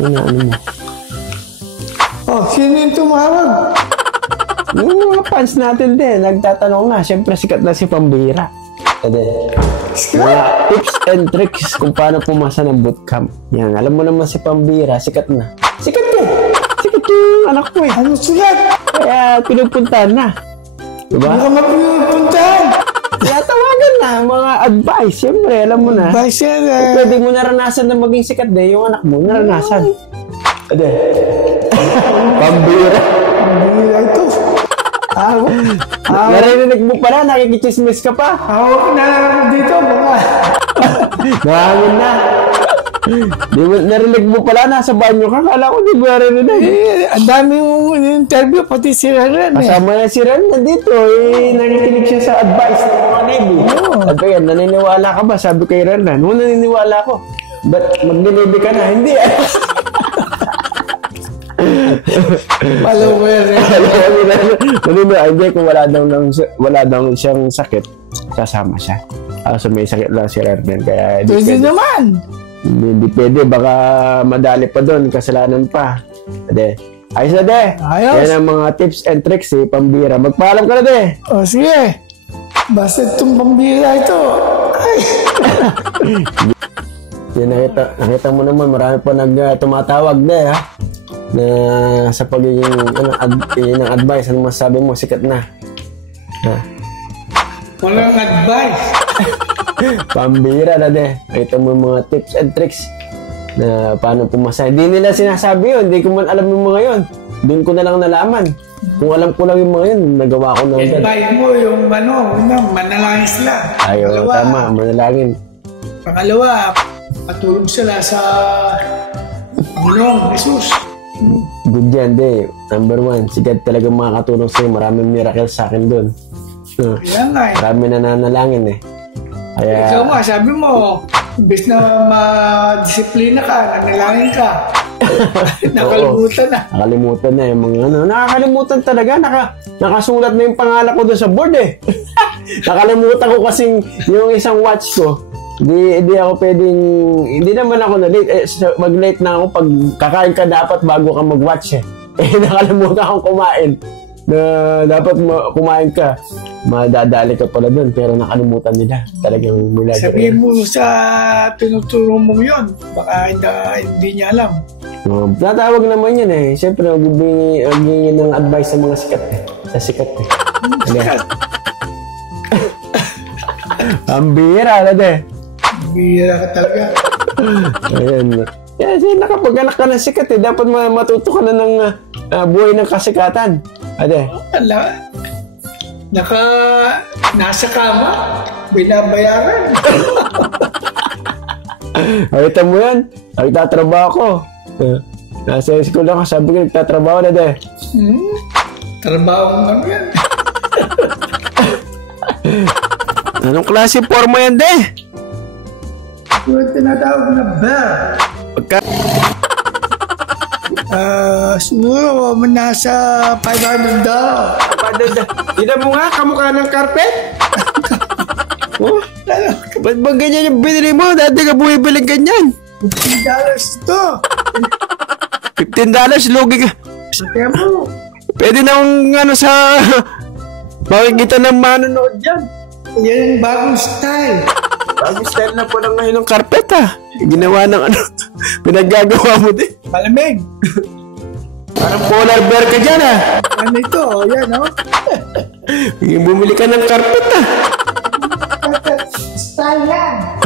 Ano mo? Oh, sino yung tumawag? Yung mga fans natin din, nagtatanong nga. Siyempre, sikat na si Pambira. Mga tips and tricks kung paano pumasa ng bootcamp. Yan, alam mo naman si Pambira, sikat na. Sikat yan! Sikat yung anak ko eh. Ano sikat? Kaya pinupuntahan na. Diba? Ano ka mapinupuntahan? Kaya tawagan na, mga advice. Siyempre, alam mo na. Advice yan Kung pwede mo naranasan na maging sikat din, yung anak mo, naranasan. Pambira. Pambira ito. Narinig mo pala, nakikichismis ka pa. Hawak na lang ako dito, baka. Nahangin na. Narinig mo pala, nasa banyo ka. Kala ko di ba narinig? Ang dami mong interview, pati si Ren. Kasama na si Ren nandito. Nakikinig siya sa advice ng mga Navy. At kaya, naniniwala ka ba? Sabi kay Ren, naniniwala ko. Ba't mag-Navy ka na? Hindi. Follower. Hindi, kung wala daw siyang sakit, sasama siya. So may sakit lang si Rerden, kaya pwede naman. Hindi pwede, baka madali pa doon, kasalanan pa. Ayos na de. Ayos. Yan ang mga tips and tricks Pambira. Magpaalam ka na de. O sige, basta itong Pambira ito. Ay. Nakita mo naman, marami pa tumatawag de ha. Na sa pagiging ng advice, ano masasabi mo, sikat na. Ha? Walang advice. Pambira na de. Nakita mo yung mga tips and tricks na paano pumasa. Hindi nila sinasabi yun. Hindi ko man alam yung mga yun. Doon ko na lang nalaman. Kung alam ko lang yung mga yun, nagawa ko na yun. Advice mo yung manalangin sila. Ayaw, tama, manalangin. Pangalawa, patulog sila sa Ginoong Jesus. Good yan, de. Number 1, si God talaga makakatulong sa'yo. Maraming miracle sa akin doon. Yan nga eh. Marami nananalangin eh. Kaya, ikaw nga, sabi mo, imbes na ma-disiplina ka, nanalangin ka. Nakalimutan na. Nakalimutan na yung mga nakakalimutan talaga. Nakasulat na yung pangalan ko doon sa board eh. Nakalimutan ko kasing yung isang watch ko. Hindi ako pwedeng, hindi naman ako na-late. Mag-late na ako pag kakain ka dapat bago ka mag-watch eh. Nakalimutan akong kumain. Na dapat kumain ka. Madadali ka pala doon pero nakalimutan nila. Talagang mula. Sabihin mo sa tinuturo mo yun. Baka hindi niya alam. Natawag naman yun eh. Siyempre, magbibigay ng advice sa mga sikat eh. Sa sikat eh. Sikat. Ang bira na de. Bira ka talaga. Ayan. Kasi nakapag-anak ka ng sikat eh. Dapat matuto ka na ng buhay ng kasikatan. Ade. Nasa kama. Binabayaran. Nakita mo yan? Nagtatrabaho ko. Nasa school ako. Sabi ko, nagtatrabaho na de. Trabaho lang yan. Anong klase forma yan de? Yung tinatawag na bear. Siguro nasa $500. Tignan mo nga, kamukha ng carpet. Oh, ba't ba ganyan yung binili mo? Dati ka bumibiling ganyan. $15 ito. $15, lugi ka. Kaya mo. Pwede na akong sa makikita ng manonood dyan. Yan yung bagong style. Bagong style na po lang ngayon ng carpet Ginawa ng pinaggagawa mo din. Malamig. Parang polar bear ka dyan Ano ito? Yan Bumili ka ng carpet Style yan.